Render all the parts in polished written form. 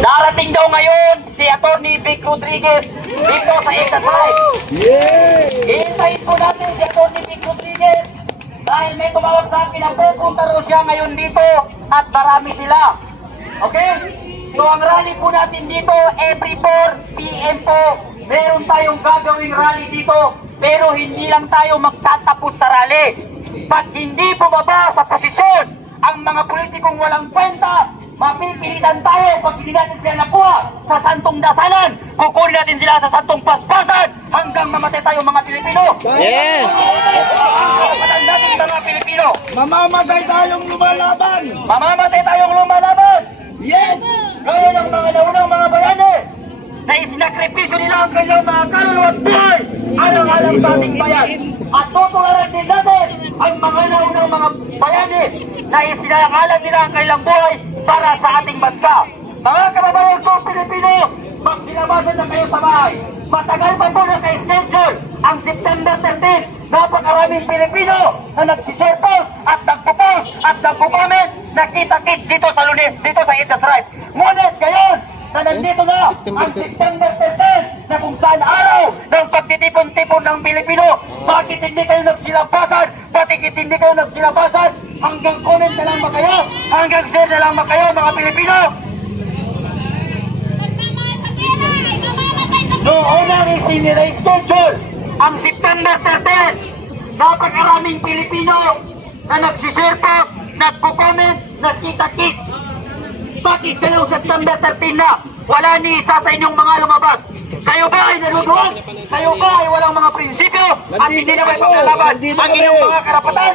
Darating daw ngayon si Atty. Vic Rodriguez dito sa exercise. Hihintayin po natin si Atty. Vic Rodriguez dahil may tumawag sa akin na pupunta raw siya ngayon dito at marami sila. Okay? So ang rally po natin dito every 4 PM po meron tayong gagawing rally dito, pero hindi lang tayo magtatapos sa rally. Pag hindi bumaba sa posisyon ang mga politikong walang kwenta, mapipilitan tayo pag hindi natin sila nakuha sa santong dasalan. Kukunin natin sila sa santong paspasan hanggang mamatay tayo mga Pilipino. Yes! Karapatan natin mga Pilipino. Mamamatay tayong lumalaban! Mamamatay tayong lumalaban! Yes! Gaya ng mga naunang mga bayani na isinakripisyo nila ang kanilang mga kaluluwa at buhay alang-alang sa ating bayan. At tutularan din natin ang mga naunang mga bayani na isinakalang nila ang kanilang buhay para sa ating bansa. Mga kababayan ko Pilipino, magsilabasan na kayo sa bahay. Matagal pa po naka-schedule ang September 13. Napakaraming Pilipino na nagsishare post at nagpo-post at nagpo-comment na kita-kits dito sa Lunes, dito sa Eat That's Right. Ngunit ngayon na nandito na ang September 13 na kung saan araw ng pagtitipon-tipon ng Pilipino, bakit hindi kayo nagsilabasan? Bakit hindi kayo nagsilabasan? Hanggang comment na lang ba kayo? Hanggang share na lang ba kayo mga Pilipino? Noong nang isinira-schedule ang September 13, napakaraming Pilipino na nagsishare post, nagpo-comment, nagkita-kits. Bakit kayong September 13 na? Wala ni isa sa inyong mga lumabas. Kayo ba ay nanuduan? Kayo ba ay walang mga prinsipyo? At hindi na may paglalaban ang inyong mga karapatan?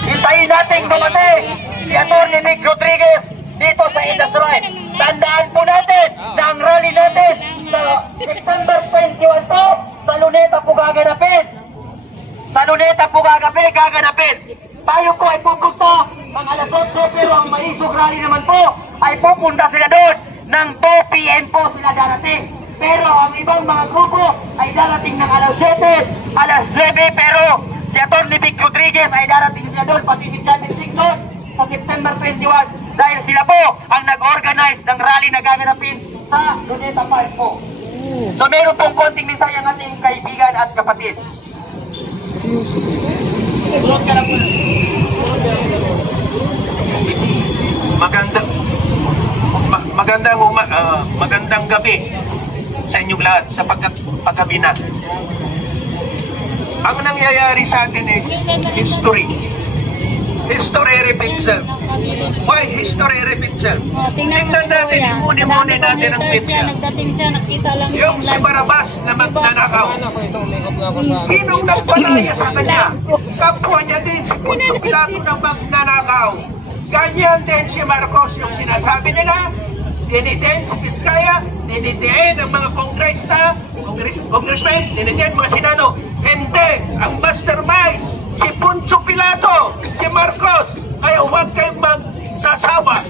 Hintayin natin dumating si Atty. Vic Rodriguez dito sa Eat That's Right. Tandaan po natin na ang rally natin sa September 21 po sa Luneta po gaganapin. Sa Luneta po gaganapin. Tayo po ay pupunta ng alas 8, pero ang maisog rally naman po ay pupunta sila doon ng 2 PM po sila darating. Pero ang ibang mga grupo ay darating ng alas 7, alas 9, pero si Atty. Vic Rodriguez ay darating sila doon, pati si Champion Sixon sa September 21 dahil sila po ang nag-organize ng rally na gaganapin sa Luneta Park po. So meron pong konting mensahe ang ating kaibigan at kapatid. Magandang gabi sa inyong lahat sa pagkabina. Ang nangyayari sa atin is history. History repeats itself. Why history repeats itself? Tingnan natin, imuni-muni natin ang Biblia. Yung si Barabas na magnanakaw. Sinong nagpalaya sa kanya? Kapwa niya din si Poncio Pilato na magnanakaw. Ganyan din si Marcos, yung sinasabi nila, dinitain si Vizcaya, dinitain ang mga congressmen, dinitain mga senado. Hindi, ang mastermind, si Poncio Pilato, si Marcos. Kaya huwag kayong magsasawa.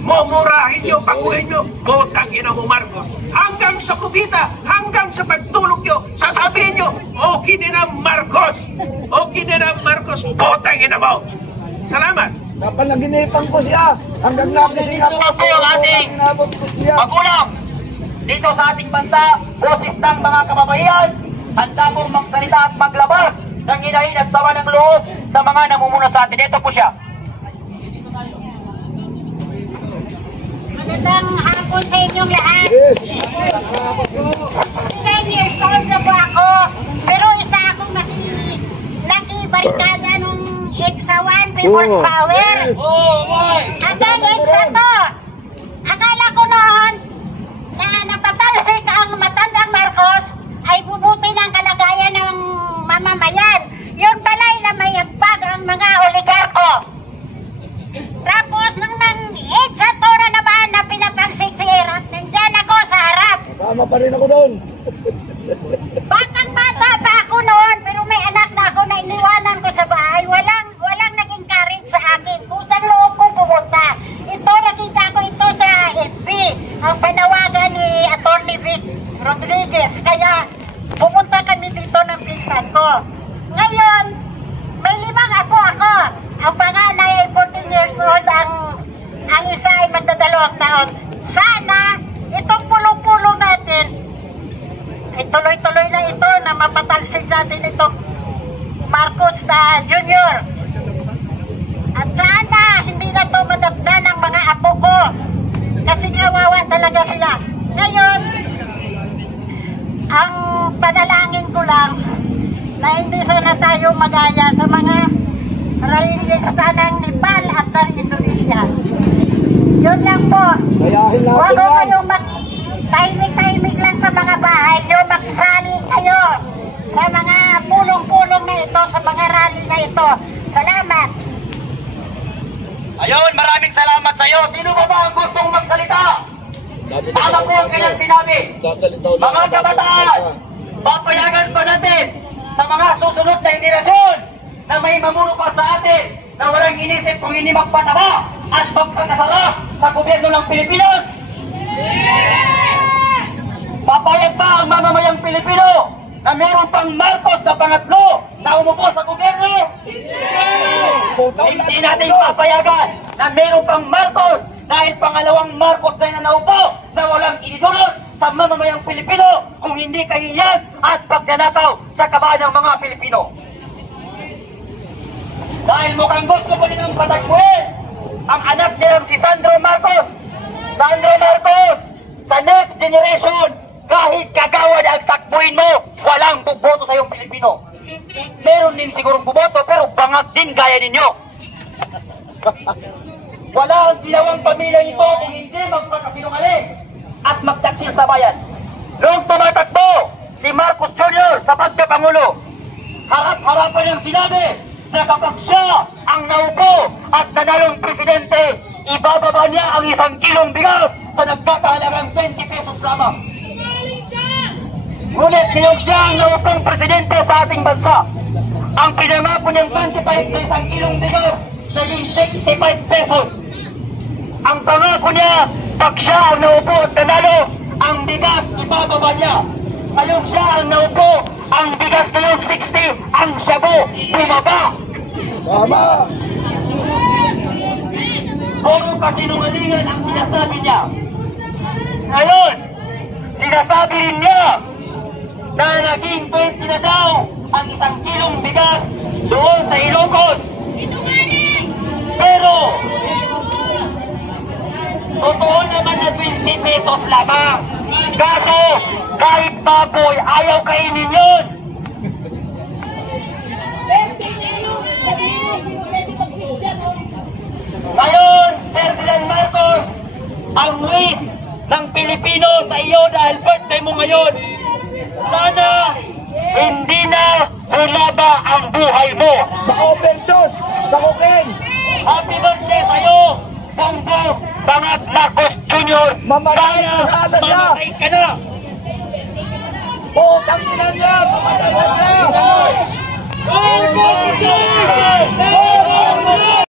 Mumurahin nyo, paguhin nyo, butang ina mo Marcos. Hanggang sa kubita, hanggang sa pagtulog nyo, sasabihin nyo, okay din ang Marcos. Okay din ang Marcos, butang ina mo. Salamat. Kapag naginipan ko siya, hanggang nagising ako. Ito po ang ating magulang dito sa ating bansa, boses ng mga kababayan, handa pong magsalita at maglabas ng hinahin at sama ng loob sa mga namumuna sa atin. Ito po siya. Magandang hapon sa inyong lahat. Yes! 10 years old na po ako, pero isa akong nakibarikada nung EDSA 1 before power. Yes! Hanggang EDSA to. Akala ko noon na napatalsik ang matandang Marcos ay bubuti ng kalagayan ng mamamayan. Yun pala'y na may hagbag ang mga oligarko. Tapos nung EDSA to na naman na pinatalsik si Erap, nandyan ako sa harap. Kasama pa rin ako doon. Batang-bata pa ako noon, pero may anak na ako na iniwanan ko sa bahay. Walang naging courage sa akin. Kusang loob ko pumunta. Ito, nakita ko ito sa FB. Ang panawagan ni Atty. Vic Rodriguez. Kaya pumunta kami dito ng pinsan ko. Ngayon, may 5 apo ako. Ang panganay ay 14 years old. Ang ang isa ay magdadalawang taon. Sana itong pulong-pulong natin ay tuloy-tuloy na ito na mapatalsik natin itong Marcos na Junior. At sana hindi na ito madagda ng mga apo ko kasi kawawa talaga sila. Ngayon, ang panalangin ko lang na hindi sana tayo magaya sa mga realista ng Nepal at ng Indonesia. Yun lang po. Gayahin Huwag natin yan. kayong timing lang sa mga bahay nyo, magsali kayo sa mga pulong-pulong na ito, sa mga rally na ito. Salamat. Ayun, maraming salamat sa iyo. Sino ba ang gustong magsalita? Tama po ang kanyang sinabi. Mga kabataan, papayagan ba natin sa mga susunod na henerasyon na may mamuno pa sa atin na walang inisip kung hindi magpataba at magpakasala sa gobyerno ng Pilipinas? Papayag ba ang mamamayang Pilipino na mayroon pang Marcos na pangatlo na umupo sa gobyerno? Hindi natin papayagan na mayroon pang Marcos dahil pangalawang Marcos na naupo na walang inidulot sa mamamayang Pilipino kung hindi kahiyan at pagnanakaw sa kabahan ng mga Pilipino. Dahil mukhang gusto ko nilang patagpuin ang anak nilang si Sandro Marcos. Sandro Marcos, sa next generation, kahit kagawad ang takbuhin mo, walang buboto sa iyong Pilipino. Meron din sigurong buboto pero bangag din gaya ninyo. Wala ang ginawang pamilya ito kung hindi magpakasinungaling at magtaksil sa bayan. Noong tumatakbo si Marcos Jr. sa pagkapangulo, harap-harapan niyang sinabi na kapag siya ang naupo at nanalong presidente, ibababa niya ang 1 kilong bigas sa nagkakahalagang 20 pesos lamang. Ngunit ngayong siya ang naupong presidente sa ating bansa, ang pinamako niyang 25 na 1 kilong bigas naging 65 pesos. Ang pangako niya, pag siya ang naupo at nanalo, ang bigas ibababa niya. Ngayong siya ang naupo, ang bigas ngayon 60, ang shabu bumaba. Tama. Puro kasinungalingan ang sinasabi niya. Ngayon, sinasabi rin niya na naging 20 na daw ang 1 kilong bigas doon sa Ilocos. Pero, totoo naman na 20 pesos lamang. Kaso, kahit baboy, ayaw kainin yun. Ngayon, Ferdinand Marcos, ang wish ng Pilipino sa iyo dahil birthday mo ngayon, sana hindi na humaba ang buhay mo. Ma-overdose sa cocaine. Happy birthday sa iyo, Bongbong Bangag Marcos Jr. Mamatay Sana na sana siya. mamatay ka na. Putang ina niya. Mamatay na siya.